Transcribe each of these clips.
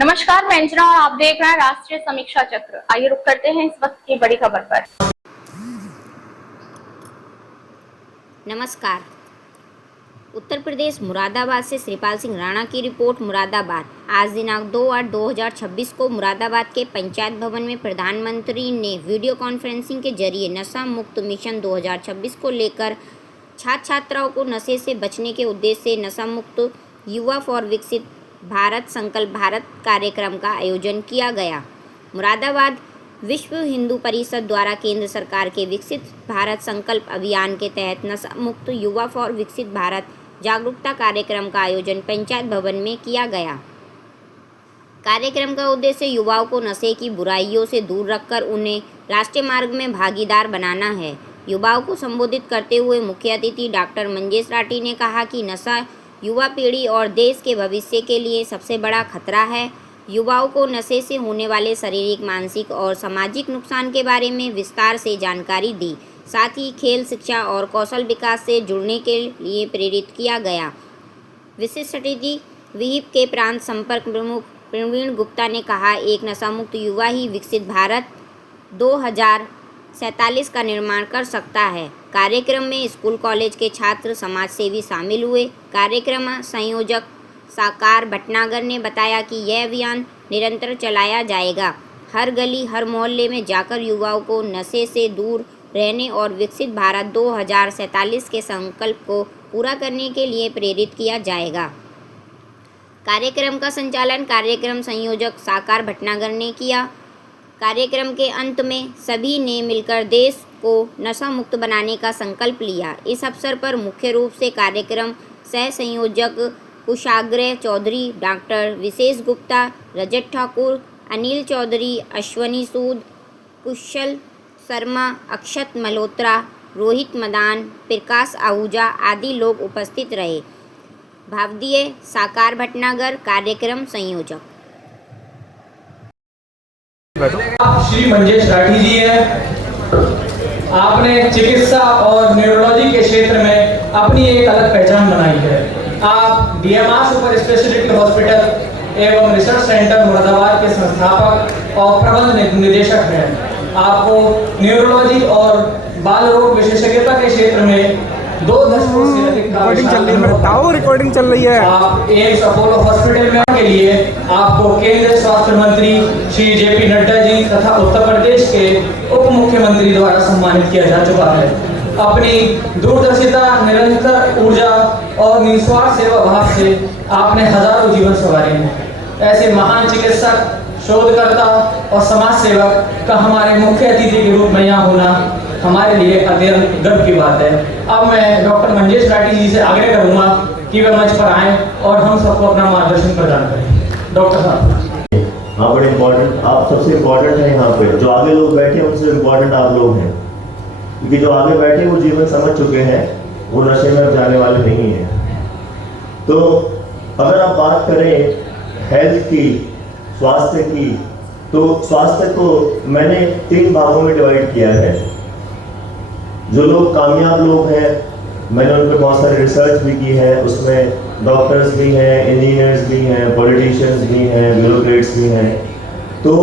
नमस्कार, मैं अंजना और आप देख रहे हैं राष्ट्रीय समीक्षा चक्र। आइए रुक करते हैं इस वक्त की बड़ी खबर पर। नमस्कार। उत्तर प्रदेश मुरादाबाद से श्रीपाल सिंह राणा की रिपोर्ट। मुरादाबाद। आज दिनांक 2/8/2026 को मुरादाबाद के पंचायत भवन में प्रधानमंत्री ने वीडियो कॉन्फ्रेंसिंग के जरिए नशा मुक्त मिशन 2026 को लेकर छात्र छात्राओं को नशे से बचने के उद्देश्य से नशा मुक्त युवा फॉर विकसित भारत संकल्प भारत कार्यक्रम का आयोजन किया गया। मुरादाबाद विश्व हिंदू परिषद द्वारा केंद्र सरकार के विकसित भारत संकल्प अभियान के तहत नशा मुक्त युवा फॉर विकसित भारत जागरूकता कार्यक्रम का आयोजन पंचायत भवन में किया गया। कार्यक्रम का उद्देश्य युवाओं को नशे की बुराइयों से दूर रखकर उन्हें राष्ट्रीय मार्ग में भागीदार बनाना है। युवाओं को संबोधित करते हुए मुख्य अतिथि डॉक्टर मंजेश राठी ने कहा कि नशा युवा पीढ़ी और देश के भविष्य के लिए सबसे बड़ा खतरा है। युवाओं को नशे से होने वाले शारीरिक, मानसिक और सामाजिक नुकसान के बारे में विस्तार से जानकारी दी। साथ ही खेल, शिक्षा और कौशल विकास से जुड़ने के लिए प्रेरित किया गया। विशिष्ट अतिथि विहिप के प्रांत संपर्क प्रमुख प्रवीण गुप्ता ने कहा, एक नशा मुक्त युवा ही विकसित भारत 2047 का निर्माण कर सकता है। कार्यक्रम में स्कूल कॉलेज के छात्र, समाज सेवी शामिल हुए। कार्यक्रम संयोजक साकार भटनागर ने बताया कि यह अभियान निरंतर चलाया जाएगा। हर गली, हर मोहल्ले में जाकर युवाओं को नशे से दूर रहने और विकसित भारत 2047 के संकल्प को पूरा करने के लिए प्रेरित किया जाएगा। कार्यक्रम का संचालन कार्यक्रम संयोजक साकार भटनागर ने किया। कार्यक्रम के अंत में सभी ने मिलकर देश को नशा मुक्त बनाने का संकल्प लिया। इस अवसर पर मुख्य रूप से कार्यक्रम सह संयोजक कुशाग्रह चौधरी, डॉक्टर विशेष गुप्ता, रजत ठाकुर, अनिल चौधरी, अश्वनी सूद, कुशल शर्मा, अक्षत मल्होत्रा, रोहित मदान, प्रकाश आहूजा आदि लोग उपस्थित रहे। भावदीय साकार भटनागर, कार्यक्रम संयोजक। श्री मंजेश राठी जी हैं। आपने चिकित्सा और न्यूरोलॉजी के क्षेत्र में अपनी एक अलग पहचान बनाई है। आप DMR सुपर स्पेशलिटी हॉस्पिटल एवं रिसर्च सेंटर मुरादाबाद के संस्थापक और प्रबंध निदेशक हैं। आपको न्यूरोलॉजी और बाल रोग विशेषज्ञता के क्षेत्र में 2 दशकों से अधिक रिकॉर्डिंग चल रही है। आप एम्स अपोलो हॉस्पिटल में के लिए आपको केंद्रीय स्वास्थ्य मंत्री श्री JP नड्डा जी तथा उत्तर प्रदेश के उप मुख्यमंत्री द्वारा सम्मानित किया जा चुका है। अपनी दूरदर्शिता, निरंतर ऊर्जा और निस्वार्थ सेवा भाव से आपने हजारों जीवन संवारे हैं। ऐसे महान चिकित्सक, शोधकर्ता और समाज सेवक का हमारे मुख्य अतिथि के रूप में यहाँ होना हमारे लिए अत्यंत गर्व की बात है। अब मैं डॉक्टर मंजेश राठी जी से आग्रह करूंगा कि वे मंच पर आएं और हम सबको अपना मार्गदर्शन प्रदान करें। डॉक्टर साहब। हाँ, बड़े इम्पोर्टेंट, आप सबसे इम्पोर्टेंट हैं यहाँ पे। जो आगे लोग बैठे हैं उनसे इम्पोर्टेंट आप लोग हैं, क्योंकि जो आगे बैठे वो जीवन समझ चुके हैं, वो नशे में अब जाने वाले नहीं हैं। तो अगर आप बात करें हेल्थ की, स्वास्थ्य की, तो स्वास्थ्य को मैंने 3 भागों में डिवाइड किया है। जो लोग कामयाब लोग हैं, मैंने उन पर बहुत सारी रिसर्च भी की है। उसमें डॉक्टर्स भी हैं, इंजीनियर्स भी हैं, पॉलिटिशियंस भी हैं, ब्यूरोक्रेट्स भी हैं। तो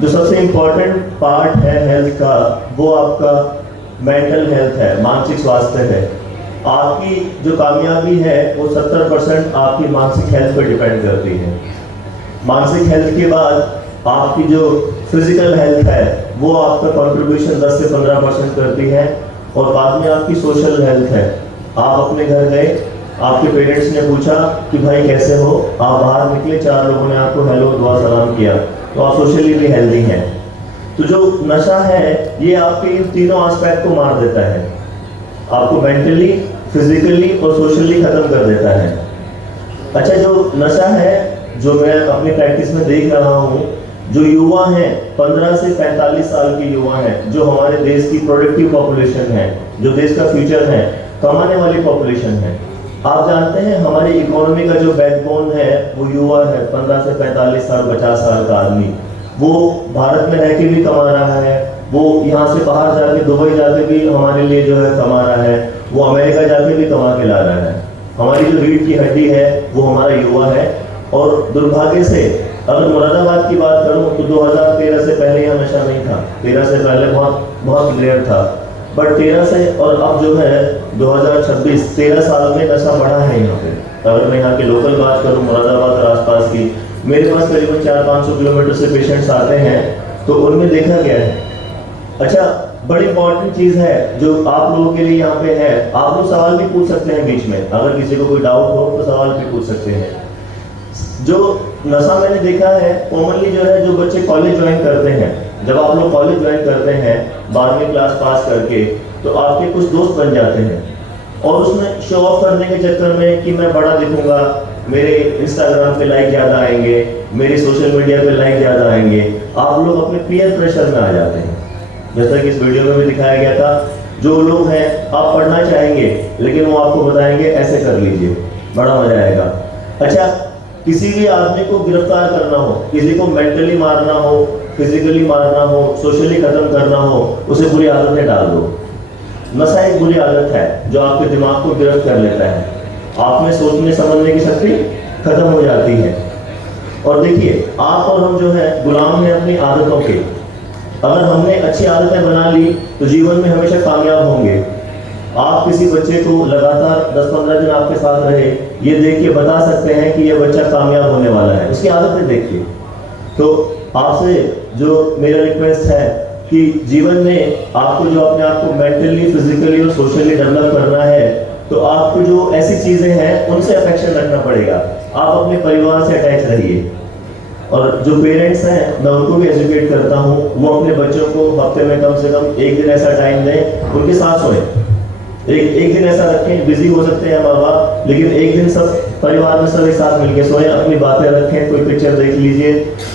जो सबसे इम्पोर्टेंट पार्ट है हेल्थ का, वो आपका मेंटल हेल्थ है, मानसिक स्वास्थ्य है। आपकी जो कामयाबी है वो 70% आपकी मानसिक हेल्थ पर डिपेंड करती है। मानसिक हेल्थ के बाद आपकी जो फिजिकल हेल्थ है वो आपका कंट्रीब्यूशन 10 से 15% करती है। और बाद में आपकी सोशल हेल्थ है। आप अपने घर गए, आपके पेरेंट्स ने पूछा कि भाई कैसे हो, आप बाहर निकले, 4 लोगों ने आपको हेलो दुआ सलाम किया, तो आप सोशली भी हेल्दी हैं। तो जो नशा है ये आपके इन तीनों एस्पेक्ट को मार देता है, आपको मेंटली, फिजिकली और सोशली खत्म कर देता है। अच्छा, जो नशा है, जो मैं अपनी प्रैक्टिस में देख रहा हूँ, जो युवा हैं 15 से 45 साल के युवा हैं, जो हमारे देश की प्रोडक्टिव पॉपुलेशन है, जो देश का फ्यूचर है, कमाने वाली पॉपुलेशन है। आप जानते हैं हमारी इकोनॉमी का जो बैकबोन है वो युवा है। 15 से 45 साल, 50 साल का आदमी, वो भारत में रह के भी कमा रहा है, वो यहाँ से बाहर जाके, दुबई जाके भी हमारे लिए जो है कमा रहा है, वो अमेरिका जाके भी कमा के ला रहा है। हमारी जो रीढ़ की हड्डी है वो हमारा युवा है। और दुर्भाग्य से अगर मुरादाबाद की बात करूं तो 2013 से पहले यहाँ नशा नहीं था, 13 से पहले बहुत बहुत रेयर था, बट 13 से और अब जो है 2026 13 साल में नशा बढ़ा है यहाँ पे। अगर मैं यहाँ के लोकल बात करूँ मुरादाबाद और आसपास की, मेरे पास करीबन 400-500 किलोमीटर से पेशेंट्स आते हैं, तो उनमें देखा गया है। अच्छा, बड़ी इंपॉर्टेंट चीज़ है जो आप लोगों के लिए यहाँ पे है, आप लोग सवाल भी पूछ सकते हैं बीच में, अगर किसी को कोई डाउट हो तो सवाल भी पूछ सकते हैं। जो नशा मैंने देखा है कॉमनली जो है, जो बच्चे कॉलेज ज्वाइन करते हैं, जब आप लोग कॉलेज ज्वाइन करते हैं 12वीं क्लास पास करके, तो आपके कुछ दोस्त बन जाते हैं और उसमें शो ऑफ करने के चक्कर में कि मैं बड़ा दिखूंगा, मेरे इंस्टाग्राम पे लाइक ज़्यादा आएंगे, मेरे सोशल मीडिया पे लाइक ज़्यादा आएंगे, आप लोग अपने पीयर प्रेशर में आ जाते हैं। जैसा कि इस वीडियो में भी दिखाया गया था, जो लोग हैं आप पढ़ना चाहेंगे लेकिन वो आपको बताएंगे ऐसे कर लीजिए, बड़ा मजा आएगा। अच्छा, किसी भी आदमी को गिरफ्तार करना हो, किसी को मेंटली मारना हो, फिजिकली मारना हो, सोशली खत्म करना हो, उसे बुरी आदतें डाल दो। नशा एक बुरी आदत है जो आपके दिमाग को गिरफ्त कर लेता है, आप में सोचने समझने की शक्ति खत्म हो जाती है। और देखिए, आप और हम जो है गुलाम हैं अपनी आदतों के। अगर हमने अच्छी आदतें बना ली तो जीवन में हमेशा कामयाब होंगे। आप किसी बच्चे को लगातार 10-15 दिन आपके साथ रहे, ये देख के बता सकते हैं कि ये बच्चा कामयाब होने वाला है, उसकी आदतें देख के। तो आपसे जो मेरा रिक्वेस्ट है कि जीवन में आपको जो अपने आप को मेंटली, फिजिकली और सोशली डेवलप करना है, तो आपको जो ऐसी चीज़ें हैं उनसे अफेक्शन रखना पड़ेगा। आप अपने परिवार से अटैच रहिए। और जो पेरेंट्स हैं मैं उनको भी एजुकेट करता हूँ, वो अपने बच्चों को हफ्ते में कम से कम एक दिन ऐसा टाइम दें, उनके साथ सोएं। एक दिन ऐसा रखें, बिजी हो सकते हैं माँ बाप, लेकिन एक दिन सब परिवार में सब एक साथ मिलकर सोएं, अपनी बातें रखें, कोई पिक्चर देख लीजिए।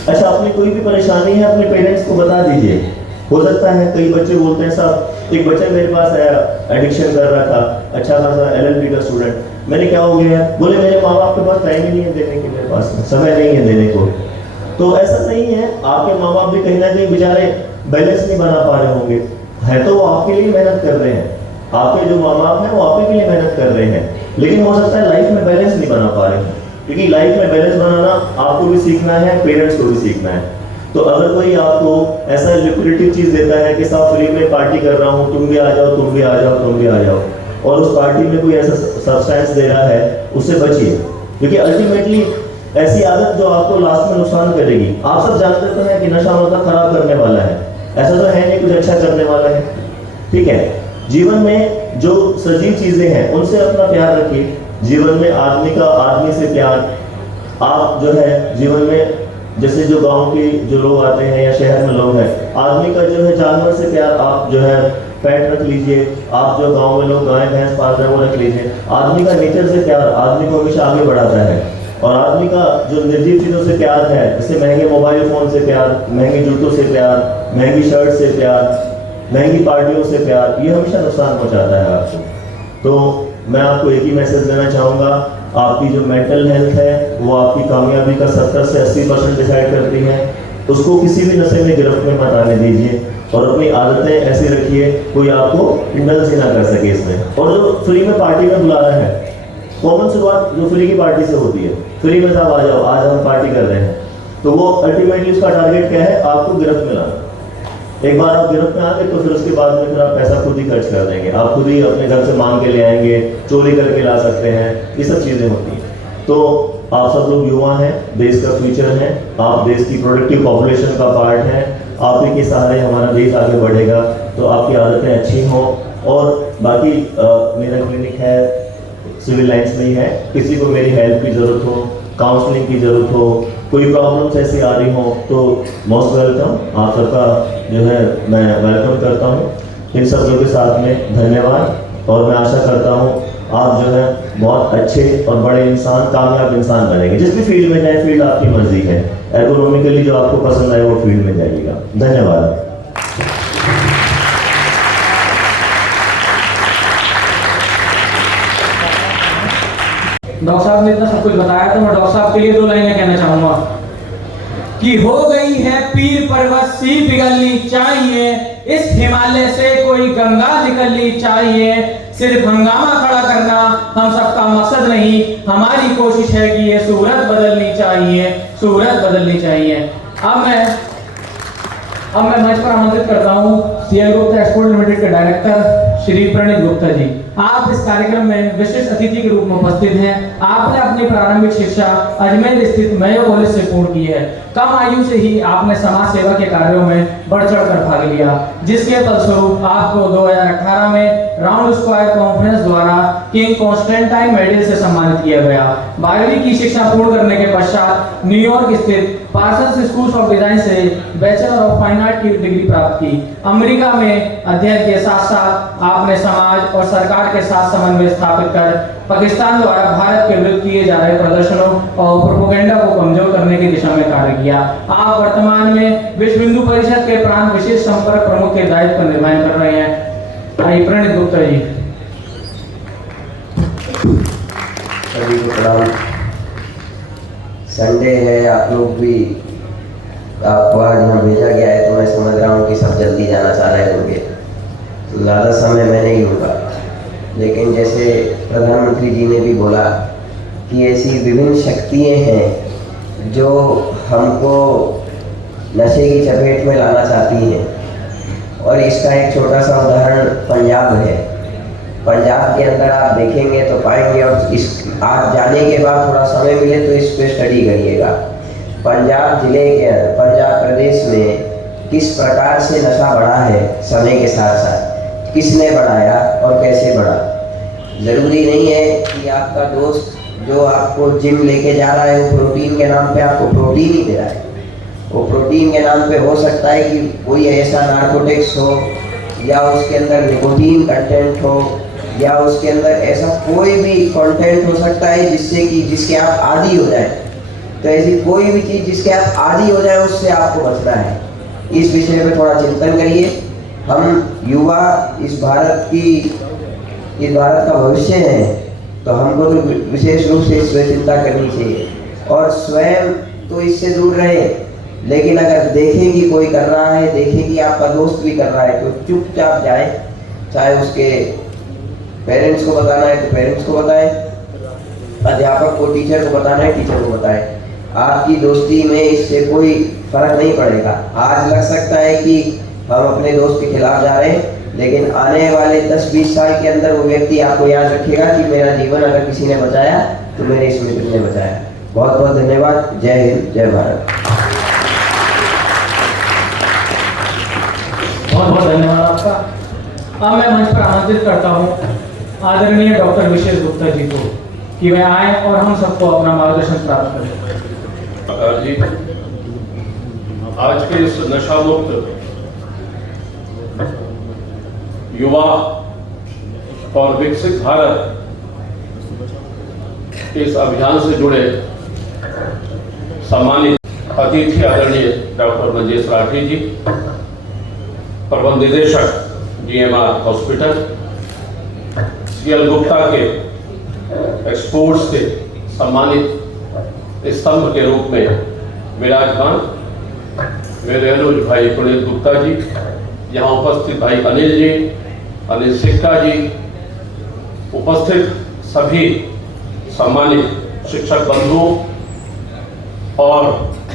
अच्छा, अपनी कोई भी परेशानी है अपने पेरेंट्स को बता दीजिए। हो सकता है कई बच्चे बोलते हैं साहब, एक बच्चा मेरे पास आया, एडिक्शन कर रहा था, अच्छा खासा LLB का स्टूडेंट, मैंने क्या हो गया है, बोले मेरे माँ बाप के पास टाइम ही नहीं है देने के, मेरे पास समय नहीं है देने को। तो ऐसा नहीं है, आपके माँ बाप भी कहीं ना कहीं बेचारे बैलेंस नहीं बना पा रहे होंगे, है तो वो आपके लिए मेहनत कर रहे हैं, आपके जो माँ बाप हैं वो आपके लिए मेहनत कर रहे हैं, लेकिन हो सकता है लाइफ में बैलेंस नहीं बना पा रहे हैं, क्योंकि लाइफ में बैलेंस बनाना आपको भी सीखना है, पेरेंट्स को भी सीखना है। तो अगर कोई आपको ऐसा लिक्विडिटी चीज देता है कि साहब फ्री में पार्टी कर रहा हूँ, तुम भी आ जाओ, तुम भी आ जाओ, तुम भी आ जाओ, और उस पार्टी में कोई ऐसा सब्सटेंस दे रहा है, उससे बचिए, क्योंकि अल्टीमेटली ऐसी आदत जो आपको लास्ट में नुकसान करेगी। आप सब जानते तो हैं कि नशा मतलब खराब करने वाला है, ऐसा तो है नहीं कुछ अच्छा करने वाला है, ठीक है। जीवन में जो सजीव चीजें हैं उनसे अपना प्यार रखिए। जीवन में आदमी का आदमी से प्यार, आप जो है जीवन में जैसे जो गांव के जो लोग आते हैं या शहर में लोग हैं, आदमी का जो है जानवर से प्यार आप जो है पेट रख लीजिए। आप जो गांव में लोग गाय भैंस पाल रहे हैं वो रख लीजिए। आदमी का नेचर से प्यार आदमी को हमेशा आगे बढ़ाता है, और आदमी का जो निर्जीव चीज़ों से प्यार है, जैसे महंगे मोबाइल फ़ोन से प्यार, महंगे जूतों से प्यार, महंगी शर्ट से प्यार, महंगी पार्टियों से प्यार, ये हमेशा नुकसान पहुंचाता है आपको। तो मैं आपको एक ही मैसेज देना चाहूँगा, आपकी जो मेंटल हेल्थ है वो आपकी कामयाबी का 70 से 80% डिसाइड करती है। उसको किसी भी नशे में गिरफ्त में मत आने दीजिए, और अपनी आदतें ऐसी रखिए कोई आपको इंडल्ज ही ना कर सके इसमें। और जो फ्री में पार्टी में बुला रहा है, कॉमन शुरुआत जो फ्री की पार्टी से होती है, फ्री में साहब आ जाओ, आज हम पार्टी कर रहे हैं, तो वो अल्टीमेटली उसका टारगेट क्या है, आपको गिरफ्त में लाना। एक बार आप गिरफ्त में आ गए तो फिर उसके बाद में फिर आप पैसा खुद ही खर्च कर देंगे, आप खुद ही अपने घर से मांग के ले आएंगे, चोरी करके ला सकते हैं, ये सब चीज़ें होती हैं। तो आप सब लोग युवा हैं, देश का फ्यूचर हैं, आप देश की प्रोडक्टिव पॉपुलेशन का पार्ट हैं, आप ही के सहारे हमारा देश आगे बढ़ेगा। तो आपकी आदतें अच्छी हों। और बाकी मेरा क्लिनिक है सिविल लाइन्स में ही है, किसी को मेरी हेल्प की ज़रूरत हो, काउंसलिंग की ज़रूरत हो, कोई प्रॉब्लम्स ऐसी आ रही हो तो मोस्ट वेलकम, आप सबका जो है मैं वेलकम करता हूँ। इन सब लोगों के साथ में धन्यवाद, और मैं आशा करता हूँ आप जो है बहुत अच्छे और बड़े इंसान, कामयाब इंसान बनेंगे। जिस भी फील्ड में जाए, फील्ड आपकी मर्जी है, एर्गोनॉमिकली जो आपको पसंद आए वो फील्ड में जाइएगा। धन्यवाद। डॉक्टर साहब ने इतना सब कुछ बताया, तो मैं डॉक्टर साहब के लिए 2 लाइनें कहना चाहूंगा कि हो गई है पीर पर्वत सी पिघलनी चाहिए, इस हिमालय से कोई गंगा निकलनी चाहिए, सिर्फ हंगामा खड़ा करना हम सबका मकसद नहीं, हमारी कोशिश है कि ये सूरत बदलनी चाहिए, सूरत बदलनी चाहिए। अब मैं मंच पर आमंत्रित करता हूँ सीएल गुप्ता एक्सपोर्ट लिमिटेड के डायरेक्टर श्री प्रणीत गुप्ता जी। आप इस कार्यक्रम में विशिष्ट अतिथि के रूप में उपस्थित हैं। आपने अपनी प्रारंभिक शिक्षा अजमेर स्थित मेयो कॉलेज से पूर्ण की है। कम आयु से ही आपने समाज सेवा के कार्यों में बढ़ चढ़ कर भाग लिया, जिसके फलस्वरूप आपको 2018 में राउंड स्क्वायर कॉन्फ्रेंस द्वारा किंग कॉन्स्टेंटाइन मेडल से सम्मानित किया गया। 12वीं की शिक्षा पूर्ण करने के पश्चात न्यूयॉर्क स्थित पार्सन्स स्कूल ऑफ डिजाइन से बैचलर ऑफ फाइन आर्ट की डिग्री प्राप्त की। अमेरिका में अध्ययन के साथ साथ आपने समाज और सरकार के साथ समन्वय स्थापित कर पाकिस्तान द्वारा भारत के विरुद्ध किए जा रहे प्रदर्शनों और प्रोपेगेंडा को कमजोर करने की दिशा में कार्य किया। आप वर्तमान में विश्व हिंदू परिषद के प्रांत विशेष संपर्क प्रमुख के दायित्व का निर्वहन कर रहे हैं। आइए प्रणीत गुप्ता जी। सभी को प्रणाम। संडे है, आप लोग भी, आपको आज यहाँ भेजा गया है, तो मैं समझ रहा हूँ कि सब जल्दी जाना चाह रहे होंगे, तो ज़्यादा समय मैं नहीं लूँगा। लेकिन जैसे प्रधानमंत्री जी ने भी बोला कि ऐसी विभिन्न शक्तियाँ हैं जो हमको नशे की चपेट में लाना चाहती हैं, और इसका एक छोटा सा उदाहरण पंजाब है। पंजाब के अंदर आप देखेंगे तो पाएंगे, और इस आज जाने के बाद थोड़ा समय मिले तो इस पे स्टडी करिएगा। पंजाब जिले के, पंजाब प्रदेश में किस प्रकार से नशा बढ़ा है समय के साथ साथ, किसने बढ़ाया और कैसे बढ़ा। ज़रूरी नहीं है कि आपका दोस्त जो आपको जिम लेके जा रहा है वो प्रोटीन के नाम पे आपको प्रोटीन ही दे रहा है। वो प्रोटीन के नाम पे हो सकता है कि कोई ऐसा नार्कोटिक्स हो, या उसके अंदर निकोटीन कंटेंट हो, या उसके अंदर ऐसा कोई भी कंटेंट हो सकता है जिसके आप आदी हो जाए। तो ऐसी कोई भी चीज़ जिसके आप आदी हो जाए उससे आपको बचना है। इस विषय पे थोड़ा चिंतन करिए। हम युवा इस भारत का भविष्य है, तो हमको तो विशेष रूप से इस पर चिंता करनी चाहिए, और स्वयं तो इससे दूर रहे। लेकिन अगर देखें कि कोई कर रहा है, देखें कि आपका दोस्त भी कर रहा है, तो चुपचाप जाए। चाहे उसके पेरेंट्स को बताना है तो पेरेंट्स को बताएं, अध्यापक को, टीचर को बताना है टीचर को बताएं। आपकी दोस्ती में इससे कोई फर्क नहीं पड़ेगा। आज लग सकता है कि हम अपने दोस्त के खिलाफ जा रहे हैं, लेकिन आने वाले 10-20 साल के अंदर वो व्यक्ति आपको याद रखेगा कि मेरा जीवन अगर किसी ने बचाया तो मेरे इस मित्र ने बचाया। बहुत बहुत धन्यवाद। जय हिंद, जय भारत। बहुत बहुत धन्यवाद आपका। अब मैं मंच पर आमंत्रित करता हूँ आदरणीय डॉक्टर विशेष गुप्ता जी को कि वे आए और हम सबको अपना मार्गदर्शन प्राप्त करें। जी, आज के इस नशा मुक्त युवा और विकसित भारत इस अभियान से जुड़े सम्मानित अतिथि आदरणीय डॉक्टर मंजेश राठी जी, प्रबंध निदेशक GMR हॉस्पिटल, सीएल गुप्ता के एक्सपोर्ट्स के सम्मानित स्तंभ के रूप में विराजमान मेरे अनुज भाई प्रणीत गुप्ता जी, यहाँ उपस्थित भाई अनिल जी, अनिल सिक्का जी, उपस्थित सभी सम्मानित शिक्षक बंधुओं और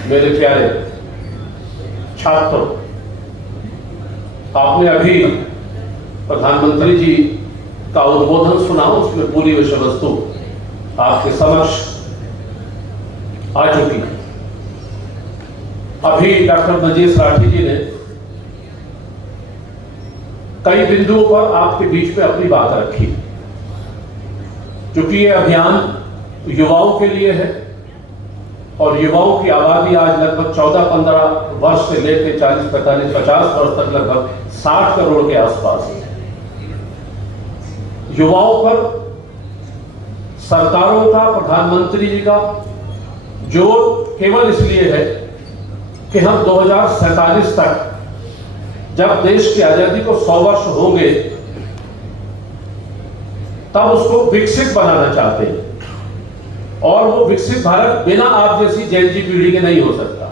मेरे प्यारे छात्रों, आपने अभी प्रधानमंत्री जी का उद्बोधन सुना, उसमें पूरी विषय वस्तु आपके समक्ष आ चुकी है। अभी डॉक्टर मंजेश राठी जी ने कई बिंदुओं पर आपके बीच में अपनी बात रखी। क्योंकि ये अभियान युवाओं के लिए है और युवाओं की आबादी आज लगभग 14-15 वर्ष से लेकर 40-45-50 वर्ष तक लगभग 60 करोड़ के आसपास है। युवाओं पर सरकारों का, प्रधानमंत्री जी का जोर केवल इसलिए है कि हम 2047 तक, जब देश की आजादी को 100 वर्ष होंगे, तब उसको विकसित बनाना चाहते हैं। और वो विकसित भारत बिना आप जैसी जैन जी पीढ़ी के नहीं हो सकता।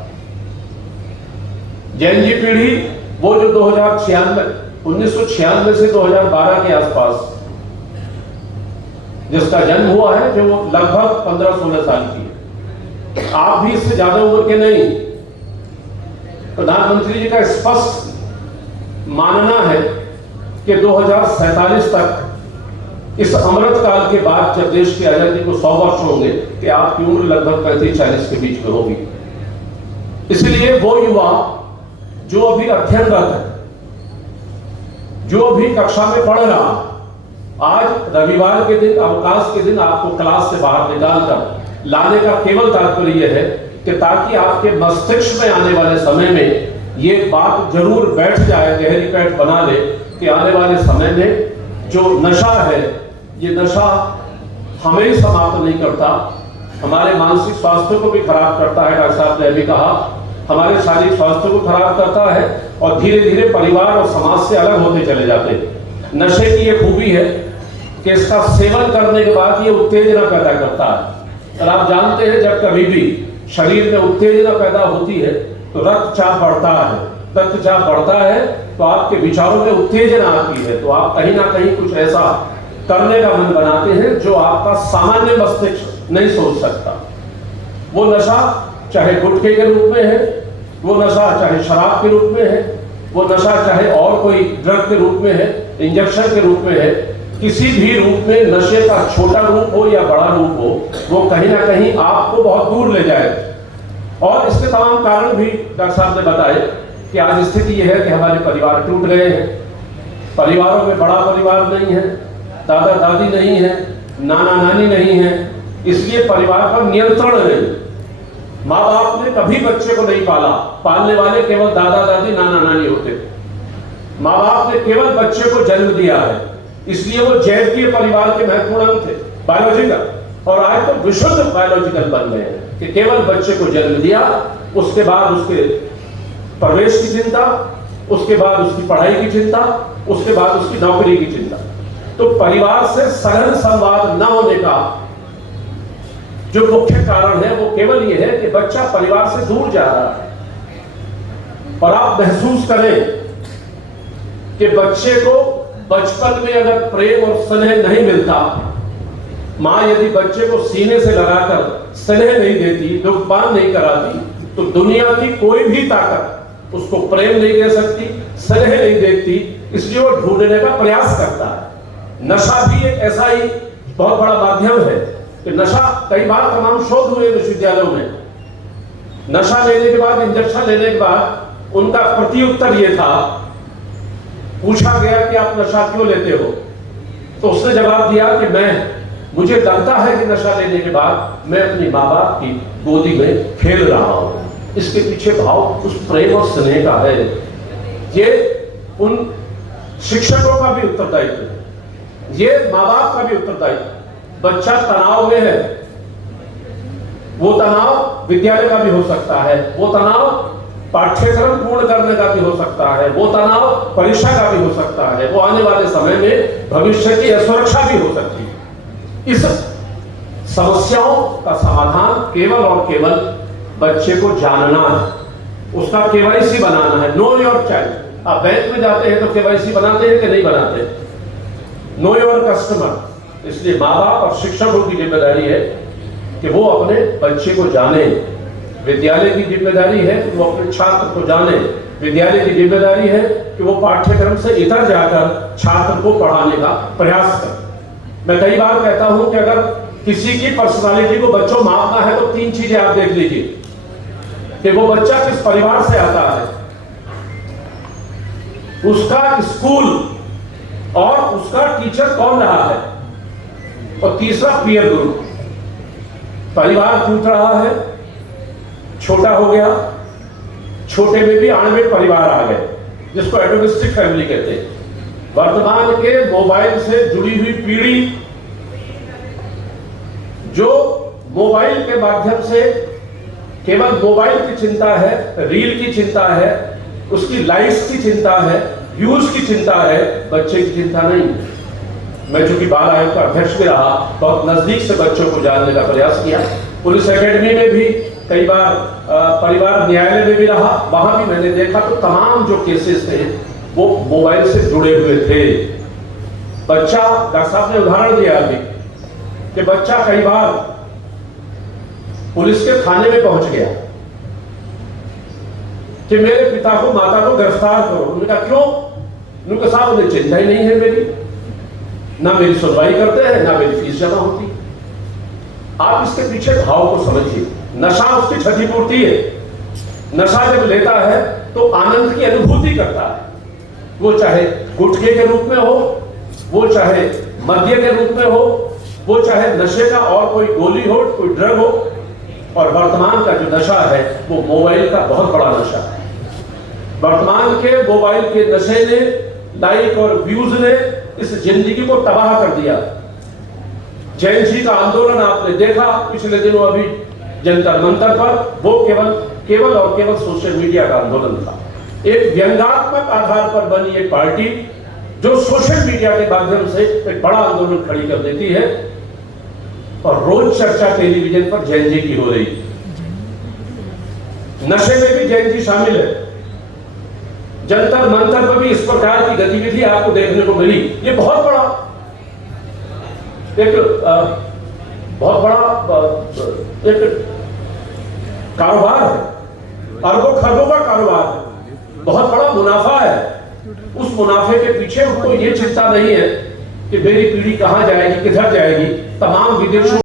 जैन जी पीढ़ी वो जो 1996 से 2012 के आसपास जिसका जन्म हुआ है, जो लगभग 15-16 साल की है। आप भी इससे ज्यादा उम्र के नहीं। प्रधानमंत्री जी का स्पष्ट मानना है कि 2047 तक, इस अमृत काल के बाद, जब देश की आजादी को 100 वर्ष होंगे, कि आपकी उम्र लगभग 35-40 के बीच में होगी। इसलिए वो युवा जो अभी अध्ययनरत है, जो अभी कक्षा में पढ़ रहा, आज रविवार के दिन, अवकाश के दिन आपको क्लास से बाहर निकालकर लाने का केवल तात्पर्य यह है कि ताकि आपके मस्तिष्क में आने वाले समय में ये बात जरूर बैठ जाए, गहरी पैठ बना ले कि आने वाले समय में जो नशा है, ये नशा हमें ही समाप्त नहीं करता, हमारे मानसिक स्वास्थ्य को भी खराब करता है। डॉक्टर साहब ने भी कहा, हमारे शारीरिक स्वास्थ्य को खराब करता है और धीरे धीरे परिवार और समाज से अलग होते चले जाते हैं। नशे की ये खूबी है कि इसका सेवन करने के बाद ये उत्तेजना पैदा करता है। और आप जानते हैं, जब कभी भी शरीर में उत्तेजना पैदा होती है तो रक्तचाप बढ़ता है। रक्तचाप बढ़ता है तो आपके विचारों में उत्तेजना आती है, तो आप कहीं ना कहीं कुछ ऐसा करने का मन बनाते हैं जो आपका सामान्य मस्तिष्क नहीं सोच सकता। वो नशा चाहे गुटखे के रूप में है, वो नशा चाहे शराब के रूप में है, वो नशा चाहे और कोई ड्रग के रूप में है, इंजेक्शन के रूप में है, किसी भी रूप में नशे का छोटा रूप हो या बड़ा रूप हो, वो कहीं ना कहीं आपको बहुत दूर ले जाएगा। और इसके तमाम कारण भी डॉक्टर साहब ने बताए कि आज स्थिति यह है कि हमारे परिवार टूट गए हैं। परिवारों में बड़ा परिवार नहीं है, दादा दादी नहीं है, नाना नानी नहीं है, इसलिए परिवार पर नियंत्रण नहीं। माँ बाप ने कभी बच्चे को नहीं पाला, पालने वाले केवल दादा दादी नाना नानी होते थे। माँ बाप ने केवल बच्चे को जन्म दिया है, इसलिए वो जैविक परिवार के महत्वपूर्ण अंग थे, बायोलॉजिकल। और आज तो विशुद्ध बायोलॉजिकल बन गए हैं कि केवल बच्चे को जन्म दिया, उसके बाद उसके प्रवेश की चिंता, उसके बाद उसकी पढ़ाई की चिंता, उसके बाद उसकी नौकरी की चिंता। तो परिवार से सघन संवाद न होने का जो मुख्य कारण है वो केवल ये है कि बच्चा परिवार से दूर जा रहा है। और आप महसूस करें कि बच्चे को बचपन में अगर प्रेम और स्नेह नहीं मिलता, मां यदि बच्चे को सीने से लगाकर स्नेह नहीं देती, दुखपान नहीं कराती, तो दुनिया की कोई भी ताकत उसको प्रेम नहीं दे सकती, स्नेह नहीं देखती, इसलिए वो ढूंढने का प्रयास करता है। नशा भी एक ऐसा ही बहुत बड़ा माध्यम है कि नशा, कई बार तमाम शोध हुए विश्वविद्यालयों में, नशा लेने के बाद, इंजेक्शन लेने के बाद उनका प्रत्युत्तर ये था, पूछा गया कि आप नशा क्यों लेते हो, तो उसने जवाब दिया कि मुझे लगता है कि नशा लेने के बाद मैं अपनी माँ बाप की गोदी में खेल रहा हूं। इसके पीछे भाव उस प्रेम और स्नेह का है। ये उन शिक्षकों का भी उत्तरदायित्व है, ये माँ बाप का भी उत्तरदायित्व। बच्चा तनाव में है, वो तनाव विद्यालय का भी हो सकता है, वो तनाव पाठ्यक्रम पूर्ण करने का भी हो सकता है, वो तनाव परीक्षा का भी हो सकता है, वो आने वाले समय में भविष्य की असुरक्षा भी हो सकती है। इस समस्याओं का समाधान केवल और केवल बच्चे को जानना है, उसका केवाईसी बनाना है। Know your child. आप बैंक में जाते हैं तो केवाईसी बनाते हैं कि नहीं बनाते? Know your customer. इसलिए माँ बाप और शिक्षकों की जिम्मेदारी है कि वो अपने बच्चे को जाने। विद्यालय की जिम्मेदारी है कि वो अपने छात्र को जाने। विद्यालय की जिम्मेदारी है कि वो पाठ्यक्रम से इतर जाकर छात्र को पढ़ाने का प्रयास करे। मैं कई बार कहता हूं कि अगर किसी की पर्सनालिटी को बच्चों मापना है तो 3 चीजें आप देख लीजिए कि वो बच्चा किस परिवार से आता है, उसका स्कूल और उसका टीचर कौन रहा है, और तीसरा पीयर ग्रुप। परिवार टूट रहा है, छोटा हो गया, छोटे में भी आणविक परिवार आ गए, जिसको एटोमिस्टिक फैमिली कहते हैं। वर्तमान के मोबाइल से जुड़ी हुई पीढ़ी जो मोबाइल के माध्यम से केवल मोबाइल की चिंता है, रील की चिंता है, उसकी लाइक्स की चिंता है, व्यूज की चिंता है, बच्चे की चिंता नहीं। मैं चूंकि बाल आयोग का अध्यक्ष भी रहा, बहुत नजदीक से बच्चों को जानने का प्रयास किया। पुलिस एकेडमी में भी कई बार, परिवार न्यायालय में भी रहा, वहां भी मैंने देखा तो तमाम जो केसेस थे वो मोबाइल से जुड़े हुए थे। बच्चा, डॉक्टर साहब ने उदाहरण दिया अभी कि बच्चा कई बार पुलिस के थाने में पहुंच गया कि मेरे पिता को माता को गिरफ्तार करो। उन्होंने कहा क्यों? उन्होंने कहा साहब उन्हें चिंता ही नहीं है मेरी, ना मेरी सुनवाई करते हैं ना मेरी फीस जमा होती। आप इसके पीछे भाव को समझिए। नशा उसकी क्षतिपूर्ति है। नशा जब लेता है तो आनंद की अनुभूति करता है, वो चाहे गुटखे के रूप में हो, वो चाहे मद्य के रूप में हो, वो चाहे नशे का और कोई गोली हो, कोई ड्रग हो। और वर्तमान का जो नशा है वो मोबाइल का बहुत बड़ा नशा है। वर्तमान के मोबाइल के नशे ने, लाइक और व्यूज ने इस जिंदगी को तबाह कर दिया। जैन जी का आंदोलन आपने देखा पिछले दिनों अभी जंतर मंतर पर, वो केवल और केवल सोशल मीडिया का आंदोलन था। एक व्यंग्यात्मक आधार पर बनी एक पार्टी जो सोशल मीडिया के माध्यम से एक बड़ा आंदोलन खड़ी कर देती है और रोज चर्चा टेलीविजन पर जैन जी की हो रही है। नशे में भी जैन जी शामिल है। जंतर मंतर पर भी इस प्रकार की गतिविधि आपको देखने को मिली। ये बहुत बड़ा एक कारोबार है, अरबों खरबों का कारोबार है, बहुत बड़ा मुनाफा है। उस मुनाफे के पीछे उनको ये चिंता नहीं है कि मेरी पीढ़ी कहां जाएगी, किधर जाएगी। तमाम विदेशों